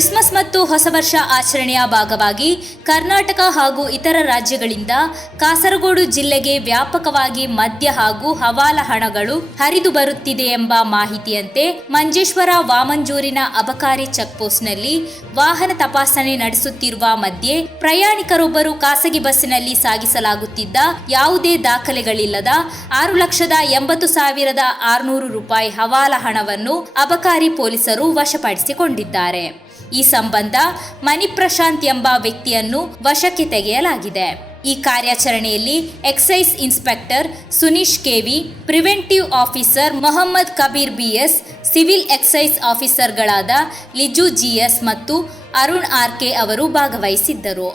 Christmas ಮತ್ತು ಹೊಸ ವರ್ಷ ಆಚರಣೆಯ ಭಾಗವಾಗಿ ಕರ್ನಾಟಕ ಹಾಗೂ ಇತರ ರಾಜ್ಯಗಳಿಂದ ಕಾಸರಗೋಡು ಜಿಲ್ಲೆಗೆ ವ್ಯಾಪಕವಾಗಿ ಮದ್ಯ ಹಾಗೂ ಹವಾಲ ಹಣಗಳು ಹರಿದು ಬರುತ್ತಿದೆ ಎಂಬ ಮಾಹಿತಿಯಂತೆ ಮಂಜೇಶ್ವರ ವಾಮಂಜೂರಿನ ಅಬಕಾರಿ ಚೆಕ್ಪೋಸ್ಟ್ನಲ್ಲಿ ವಾಹನ ತಪಾಸಣೆ ನಡೆಸುತ್ತಿರುವ ಮಧ್ಯೆ ಪ್ರಯಾಣಿಕರೊಬ್ಬರು ಖಾಸಗಿ ಬಸ್ಸಿನಲ್ಲಿ ಸಾಗಿಸಲಾಗುತ್ತಿದ್ದ ಯಾವುದೇ ದಾಖಲೆಗಳಿಲ್ಲದ 6,80,600 ರೂಪಾಯಿ ಹವಾಲ ಹಣವನ್ನು ಅಬಕಾರಿ ಪೊಲೀಸರು ವಶಪಡಿಸಿಕೊಂಡಿದ್ದಾರೆ. ಈ ಸಂಬಂಧ ಮಣಿಪ್ರಶಾಂತ್ ಎಂಬ ವ್ಯಕ್ತಿಯನ್ನು ವಶಕ್ಕೆ ತೆಗೆಯಲಾಗಿದೆ. ಈ ಕಾರ್ಯಾಚರಣೆಯಲ್ಲಿ excise inspector Suneesh K V, preventive officer Mohammed Kabeer B S, civil excise ಆಫೀಸರ್ಗಳಾದ ಲಿಜು ಜಿಎಸ್ ಮತ್ತು ಅರುಣ್ ಆರ್ಕೆ ಅವರು ಭಾಗವಹಿಸಿದ್ದರು.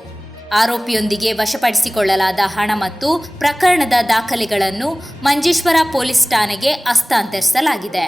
ಆರೋಪಿಯೊಂದಿಗೆ ವಶಪಡಿಸಿಕೊಳ್ಳಲಾದ ಹಣ ಮತ್ತು ಪ್ರಕರಣದ ದಾಖಲೆಗಳನ್ನು ಮಂಜೇಶ್ವರ ಪೊಲೀಸ್ ಠಾಣೆಗೆ ಹಸ್ತಾಂತರಿಸಲಾಗಿದೆ.